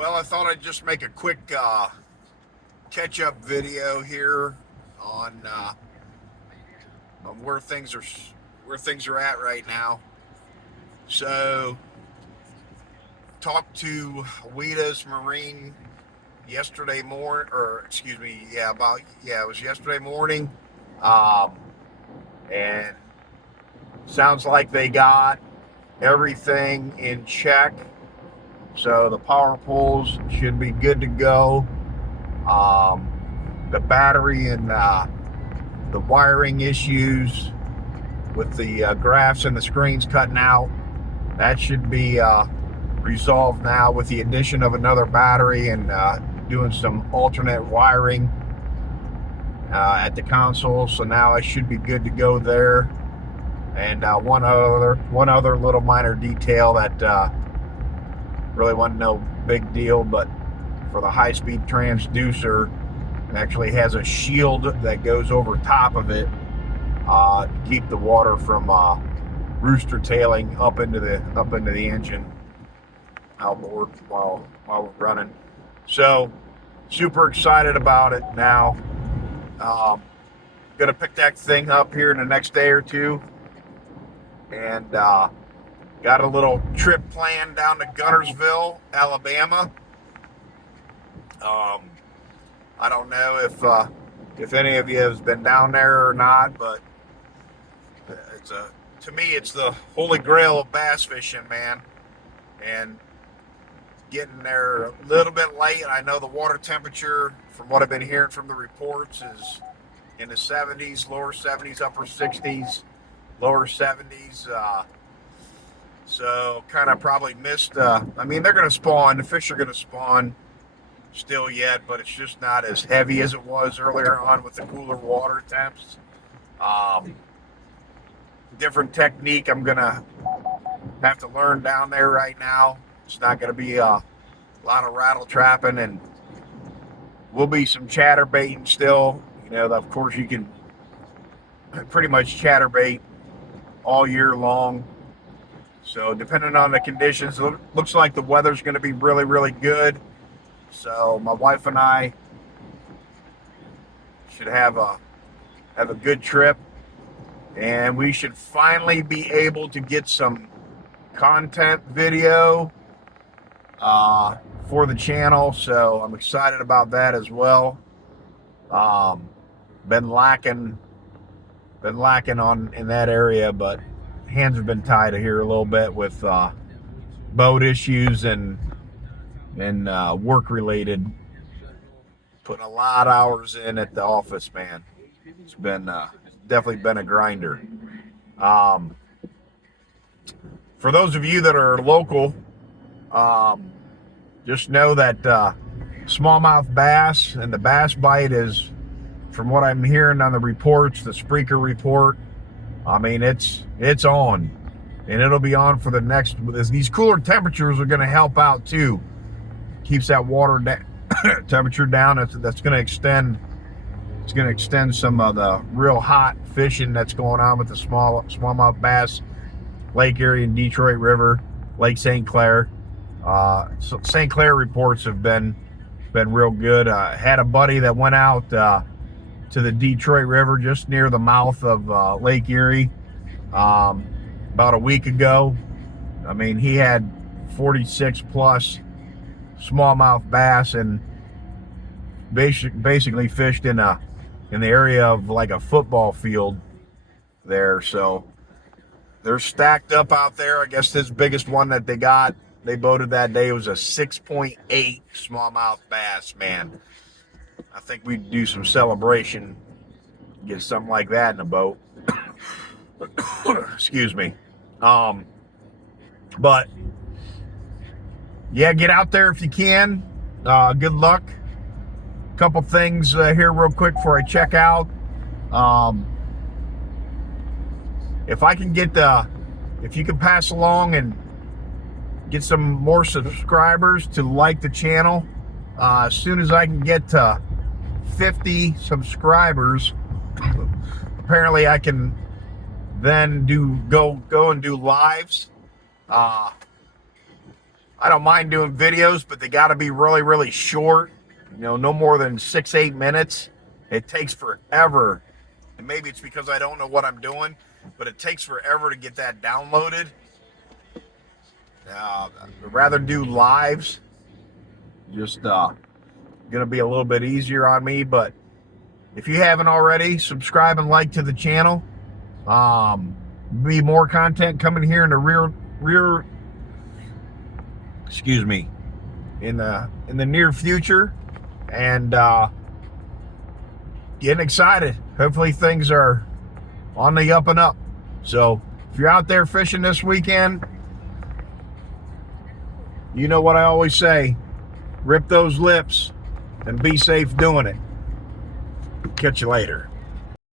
Well, I thought I'd just make a quick catch-up video here on on where things are at right now. So, talked to Wheatas Marine yesterday morning, or excuse me, it was yesterday morning, um, and sounds like they got everything in check. So the power poles should be good to go. The battery and the wiring issues with the graphs and the screens cutting out, that should be resolved now with the addition of another battery and doing some alternate wiring at the console. So now I should be good to go there. And one other little minor detail that really wasn't no big deal, but for the high-speed transducer, it actually has a shield that goes over top of it to keep the water from rooster tailing up into the engine outboard while we're running. So super excited about it now. Gonna pick that thing up here in the next day or two, and got a little trip planned down to Guntersville, Alabama. I don't know if any of you have been down there or not, but to me it's the holy grail of bass fishing, man. And getting there a little bit late. I know the water temperature, from what I've been hearing from the reports, is in the 70s, lower 70s, upper 60s, lower 70s. So kind of probably missed. They're going to spawn. The fish are going to spawn still yet, but it's just not as heavy as it was earlier on with the cooler water temps. Different technique I'm going to have to learn down there right now. It's not going to be a lot of rattle trapping, and will be some chatterbaiting still. Of course, you can pretty much chatterbait all year long. So depending on the conditions, looks like the weather's going to be really, really good. So my wife and I should have a good trip, and we should finally be able to get some content video for the channel. So I'm excited about that as well. Been lacking in that area, but hands have been tied here a little bit with boat issues and work related. Putting a lot of hours in at the office, man. It's been definitely been a grinder. For those of you that are local, just know that smallmouth bass and the bass bite is, from what I'm hearing on the reports, the Spreaker report, it's on, and it'll be on for the next. These cooler temperatures are going to help out too. Keeps that water temperature down. That's going to extend. It's going to extend some of the real hot fishing that's going on with the smallmouth bass, Lake Erie and Detroit River, Lake St. Clair. So St. Clair reports have been real good. Had a buddy that went out to the Detroit River just near the mouth of Lake Erie about a week ago. He had 46 plus smallmouth bass, and basically fished in the area of like a football field there. So they're stacked up out there. I guess this biggest one that they boated that day was a 6.8 smallmouth bass, man. I think we'd do some celebration, get something like that in the boat. Excuse me. But yeah, get out there if you can. Good luck. Couple things here real quick before I check out. If you can pass along and get some more subscribers to like the channel, as soon as I can get to 50 subscribers, apparently I can then go and do lives. I don't mind doing videos, but they got to be really, really short. No more than 6-8 minutes. It takes forever. And maybe it's because I don't know what I'm doing, but it takes forever to get that downloaded. I'd rather do lives. Just gonna be a little bit easier on me. But if you haven't already, subscribe and like to the channel. Be more content coming here in the excuse me, in the near future, and getting excited. Hopefully things are on the up and up. So if you're out there fishing this weekend, you know what I always say: rip those lips and be safe doing it. Catch you later.